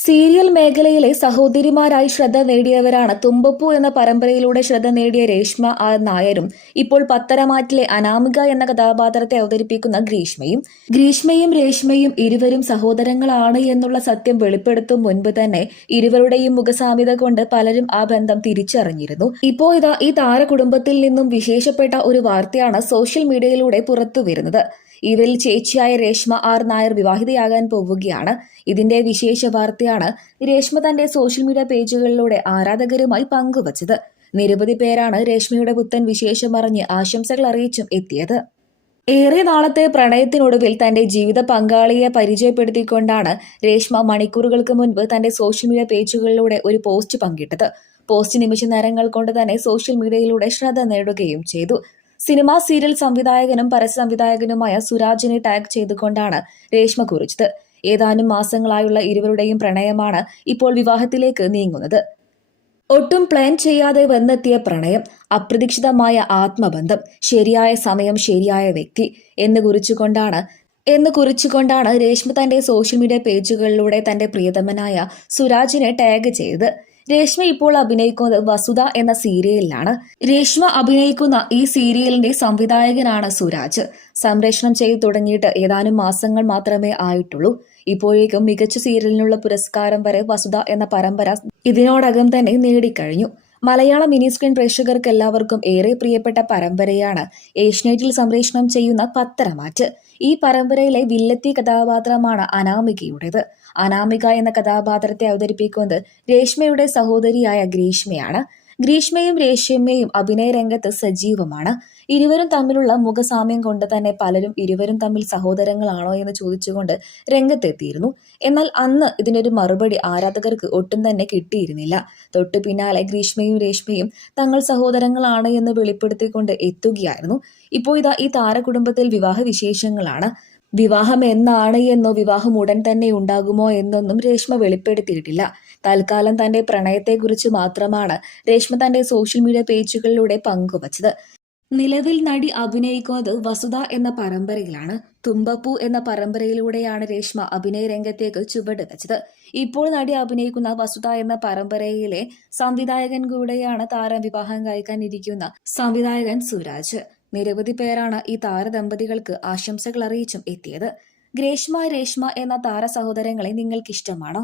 Serial മേഖലയിലെ സഹോദരിമാരായി ശ്രദ്ധ നേടിയവരാണ് തുമ്പപ്പൂ എന്ന പരമ്പരയിലൂടെ ശ്രദ്ധ നേടിയ രേഷ്മ ആർ നായരും ഇപ്പോൾ പത്തരമാറ്റിലെ അനാമിക എന്ന കഥാപാത്രത്തെ അവതരിപ്പിക്കുന്ന ഗ്രീഷ്മയും രേഷ്മയും ഇരുവരും സഹോദരങ്ങളാണ് എന്നുള്ള സത്യം വെളിപ്പെടുത്തും മുൻപ് തന്നെ ഇരുവരുടെയും മുഖസാമ്യത കൊണ്ട് പലരും ആ ബന്ധം തിരിച്ചറിഞ്ഞിരുന്നു. ഇപ്പോൾ ഇതാ ഈ താരകുടുംബത്തിൽ നിന്നും വിശേഷപ്പെട്ട ഒരു വാർത്തയാണ് സോഷ്യൽ മീഡിയയിലൂടെ പുറത്തുവരുന്നത്. ഇവരിൽ ചേച്ചിയായ രേഷ്മ ആർ നായർ വിവാഹിതയാകാൻ പോവുകയാണ്. ഇതിന്റെ വിശേഷ വാർത്തയാണ് രേഷ്മ തന്റെ സോഷ്യൽ മീഡിയ പേജുകളിലൂടെ ആരാധകരുമായി പങ്കുവച്ചത്. നിരവധി പേരാണ് രേഷ്മയുടെ പുത്തൻ വിശേഷം അറിഞ്ഞ് ആശംസകൾ അറിയിച്ചും എത്തിയത്. ഏറെ നാളത്തെ പ്രണയത്തിനൊടുവിൽ തന്റെ ജീവിത പങ്കാളിയെ പരിചയപ്പെടുത്തിക്കൊണ്ടാണ് രേഷ്മ മണിക്കൂറുകൾക്ക് മുൻപ് തന്റെ സോഷ്യൽ മീഡിയ പേജുകളിലൂടെ ഒരു പോസ്റ്റ് പങ്കിട്ടത്. പോസ്റ്റ് നിമിഷ നേരങ്ങൾ കൊണ്ട് തന്നെ സോഷ്യൽ മീഡിയയിലൂടെ ശ്രദ്ധ നേടുകയും ചെയ്തു. സിനിമാ സീരിയൽ സംവിധായകനും പരസ്യ സംവിധായകനുമായ സുരാജിനെ ടാഗ് ചെയ്തുകൊണ്ടാണ് രേഷ്മ കുറിച്ചത്. ഏതാനും മാസങ്ങളായുള്ള ഇരുവരുടെയും പ്രണയമാണ് ഇപ്പോൾ വിവാഹത്തിലേക്ക് നീങ്ങുന്നത്. ഒട്ടും പ്ലാൻ ചെയ്യാതെ വന്നെത്തിയ പ്രണയം, അപ്രതീക്ഷിതമായ ആത്മബന്ധം, ശരിയായ സമയം ശരിയായ വ്യക്തി എന്ന് കുറിച്ചുകൊണ്ടാണ് രേഷ്മ തന്റെ സോഷ്യൽ മീഡിയ പേജുകളിലൂടെ തന്റെ പ്രിയതമനായ സുരാജിനെ ടാഗ് ചെയ്തത്. രേഷ്മ ഇപ്പോൾ അഭിനയിക്കുന്നത് വസുധ എന്ന സീരിയലിലാണ്. രേഷ്മ അഭിനയിക്കുന്ന ഈ സീരിയലിന്റെ സംവിധായകനാണ് സുരാജ്. സംപ്രേഷണം ചെയ്തു തുടങ്ങിയിട്ട് ഏതാനും മാസങ്ങൾ മാത്രമേ ആയിട്ടുള്ളൂ. ഇപ്പോഴേക്കും മികച്ച സീരിയലിനുള്ള പുരസ്കാരം വരെ വസുധ എന്ന പരമ്പര ഇതിനോടകം തന്നെ നേടിക്കഴിഞ്ഞു. മലയാള മിനി സ്ക്രീൻ പ്രേക്ഷകർക്ക് എല്ലാവർക്കും ഏറെ പ്രിയപ്പെട്ട പരമ്പരയാണ് ഏഷ്യനെറ്റിൽ സംപ്രേഷണം ചെയ്യുന്ന പത്തരമാറ്റ്. ഈ പരമ്പരയിലെ വില്ലത്തി കഥാപാത്രമാണ് അനാമികയുടേത്. അനാമിക എന്ന കഥാപാത്രത്തെ അവതരിപ്പിക്കുന്നത് രേഷ്മയുടെ സഹോദരിയായ ഗ്രീഷ്മയാണ്. ഗ്രീഷ്മയും രേഷ്മയും അഭിനയ രംഗത്ത് സജീവമാണ്. ഇരുവരും തമ്മിലുള്ള മുഖസാമ്യം കൊണ്ട് തന്നെ പലരും ഇരുവരും തമ്മിൽ സഹോദരങ്ങളാണോ എന്ന് ചോദിച്ചുകൊണ്ട് രംഗത്തെത്തിയിരുന്നു. എന്നാൽ അന്ന് ഇതിനൊരു മറുപടി ആരാധകർക്ക് ഒട്ടും തന്നെ കിട്ടിയിരുന്നില്ല. തൊട്ടു പിന്നാലെ ഗ്രീഷ്മയും രേഷ്മയും തങ്ങൾ സഹോദരങ്ങളാണ് എന്ന് വെളിപ്പെടുത്തിക്കൊണ്ട് എത്തുകയായിരുന്നു. ഇപ്പോൾ ഇതാ ഈ താരകുടുംബത്തിൽ വിവാഹ വിശേഷങ്ങളാണ്. വിവാഹം എന്നാണ് എന്നോ വിവാഹം ഉടൻ തന്നെ ഉണ്ടാകുമോ എന്നൊന്നും രേഷ്മ വെളിപ്പെടുത്തിയിട്ടില്ല. തൽക്കാലം തന്റെ പ്രണയത്തെക്കുറിച്ച് മാത്രമാണ് രേഷ്മ തന്റെ സോഷ്യൽ മീഡിയ പേജുകളിലൂടെ പങ്കുവച്ചത്. നിലവിൽ നടി അഭിനയിക്കുന്നത് വസുധ എന്ന പരമ്പരയിലാണ്. തുമ്പപ്പൂ എന്ന പരമ്പരയിലൂടെയാണ് രേഷ്മ അഭിനയ രംഗത്തേക്ക് ചുവട് വെച്ചത്. ഇപ്പോൾ നടി അഭിനയിക്കുന്ന വസുധ എന്ന പരമ്പരയിലെ സംവിധായകൻ കൂടെയാണ് താരം വിവാഹം കഴിക്കാനിരിക്കുന്ന സംവിധായകൻ സുരാജ്. നിരവധി പേരാണ് ഈ താരദമ്പതികൾക്ക് ആശംസകൾ അറിയിച്ചും എത്തിയത്. ഗ്രേഷ്മ രേഷ്മ എന്ന താര സഹോദരങ്ങളെ നിങ്ങൾക്ക് ഇഷ്ടമാണോ?